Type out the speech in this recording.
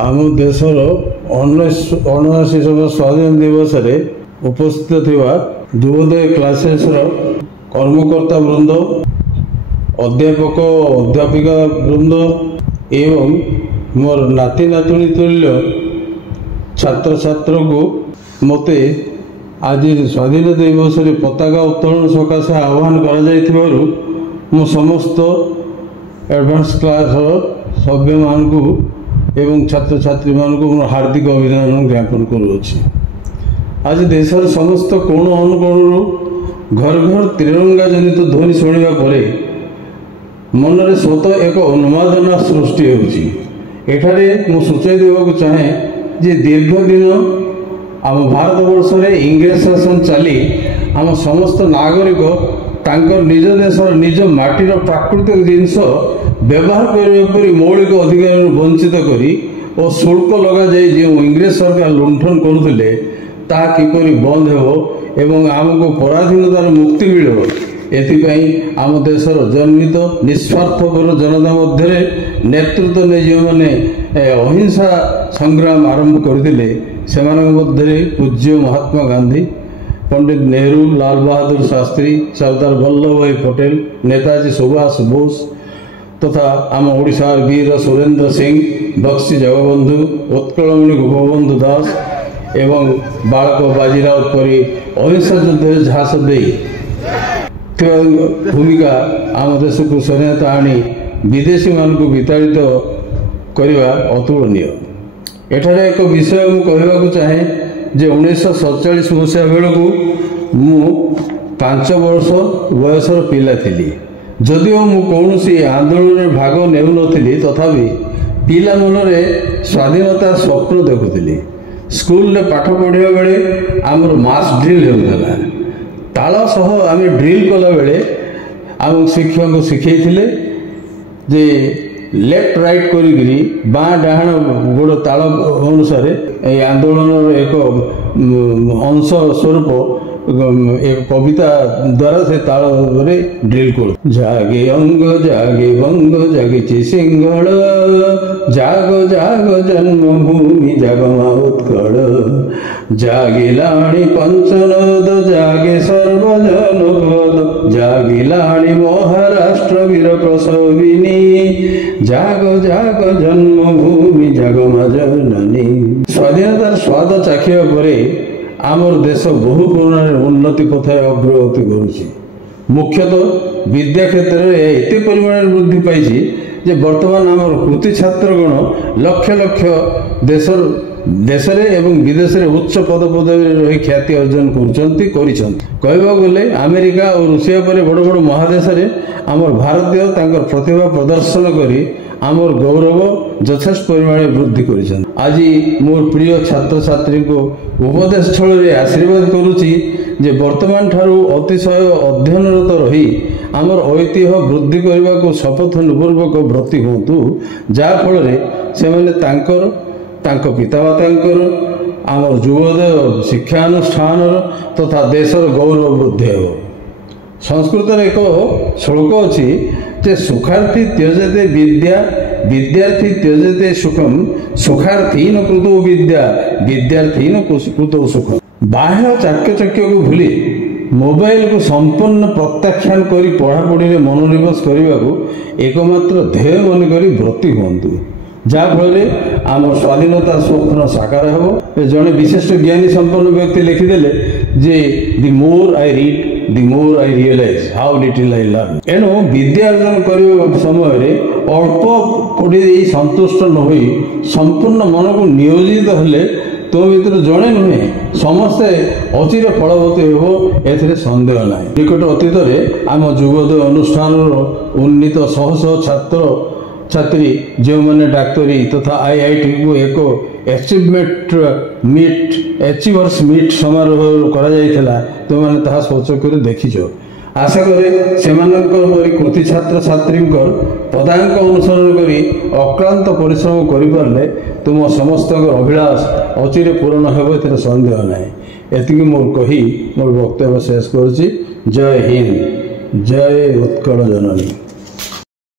आम देशर 79 स्वाधीन दिवस रे उपस्थित थिबा युवोदय क्लासेस कर्मकर्ता वृंद अध्यापक अध्यापिका वृंद एवं मोर नाती नातुणी तुल्य छात्र छात्र को मते आज स्वाधीन दिवस रे पताका उत्तोलन सकाशे आह्वान करा जाइथिबारु मु समस्त एडवांस क्लास सभ्य मान को एवं छात्र छात्री मान को हार्दिक अभिनंदन ज्ञापन करुछि। आज देशर समस्त कोण अनुकोणरू घर घर तिरंगा जनित ध्वनि शुणा परे मनरे स्वत एक उन्मादना सृष्टि होउछि। एठारे मु सूचाई देबाकू चाहे जे दीर्घ दिन आम भारत वर्ष रे इंग्रेज शासन चली आम समस्त नागरिक तांकर निज देशर निज माटीर प्राकृतिक जिनस व्यवहार करने मौलिक अधिकार वंचित करी और शुल्क लगा जाए जो इंग्रेज सरकार लुंठन करुले ता किपरि बंद हो एवं आमको पराधीनतार मुक्ति मिल एथिपाई आम देशर जन्मित निस्वार्थपर जनता मध्य नेतृत्व ने जो मैंने अहिंसा संग्राम आरंभ करते से पूज्य महात्मा गांधी, पंडित नेहरू, लाल बहादुर शास्त्री, सरदार वल्लभ भाई पटेल, नेताजी सुभाष बोस तथा आम ओडिशार वीर सुरेंद्र सिंह, बक्सी जगबंधु, उत्कलमणि गोपबंधु दास एवं बालक बाजीराव परी अहिंसा युद्ध झांस दे भूमिका आम देश को स्वाधीनता आनी विदेशी मान को विताड़ित करने अतुलनीय। एठारे एक विषय मु कहवाक चाहे जे 1947 मसीहा बेलू मु 5 वर्ष बयसर पिला थिली। जदिओ मु कौनसी आंदोलन में भाग नेउ नथिली तथापि पिला मनरे स्वाधीनता स्वप्न देखुली। स्कूल रे पाठ पढ़िया बेले आमर मास ड्रिल होउतला ताल सह आम ड्रिल कला बेले आम शिक्षक को शिखैथिले जे लेफ्ट राइट करी बाँ डाहाण गोड़ ताल अनुसार आंदोलन एक अंश स्वरूप एक कविता द्वारा से ताल ड्रिल कर जागे अंग जागे बंग जागे सिंहल जाग जाग जन्मभूमि जगमा उत्कल जागिलाणी पंचनद जागे सर्वजनपद जागिलाणी महाराष्ट्र वीर प्रसविनी जाग जाग जन्मभूमि जगमा जननी। स्वाधीनतार स्वाद चाखिया परे आमर देश बहु परिमाण उन्नति पथे अग्रगति करुछि। मुख्यतः विद्या क्षेत्र में एत परिमाण वृद्धि पाई जे वर्तमान आमर कृति छात्रगण लक्ष लक्ष देश एवं विदेश में उच्च पद पदवी रही ख्याति अर्जन कहवा गले अमेरिका और रूसिया पर बड़ बड़ महादेश आमर भारतीय तांकर प्रतिभा प्रदर्शन करी आमर गौरव यथेष्ट परिमाण वृद्धि कर। आज मोर प्रिय छात्र छात्री को उपदेश छल आशीर्वाद करुच्ची जे वर्तमान ठारू अतिशय अध्ययनरत रही आमर ऐतिह्य वृद्धि करने को शपथ पूर्वक व्रती हूँ जहाँफल से पितामाता आमर युवोदय शिक्षानुष्ठान तथा देशर गौरव वृद्धि हो। संस्कृत एक श्लोक अच्छी जे सुखार्थी त्यजते विद्या विद्यार्थी त्यजते सुखम सुखार्थी न कृतो विद्या विद्यार्थी न कृतो सुखम। बाह्य चाक्यचक्य को भूली मोबाइल को संपूर्ण प्रत्याख्यान करी पढ़ापढ़ी में मनोनिवेश करने को एकमात्र ध्येय मन करी व्रती हूँ जहाँफल आम स्वाधीनता स्वप्न साकार हो। जड़े विशिष्ट ज्ञानी संपन्न व्यक्ति लिखिदेले जे the more I read the more I realize how little I learn. एणु विद्या अर्जन करने समय अल्प पढ़ी संतुष्ट न हो संपूर्ण मन को नियोजित हेले तो भर जड़े नुहे समस्ते अचिर फलवती हो ए सन्देह ना। निकट अतीत आम युवोदय अनुष्ठान उन्नीत शह शह छात्र छात्री जो मैंने डाक्तरी तथा आईआईटी को एक अचीवर्स मीट समारोह करा तो मैंने ताहा सोच कर देखिछ। आशा करे से कृति छात्र छात्री पदांक अनुसरण करी अक्लांत परिश्रम करें तुम समस्त अभिलाष अचिरे पूरण हो सन्देह ना। एति मोर कही मोर वक्तव्य शेष करुच्ची। जय हिंद, जय उत्कल जननी।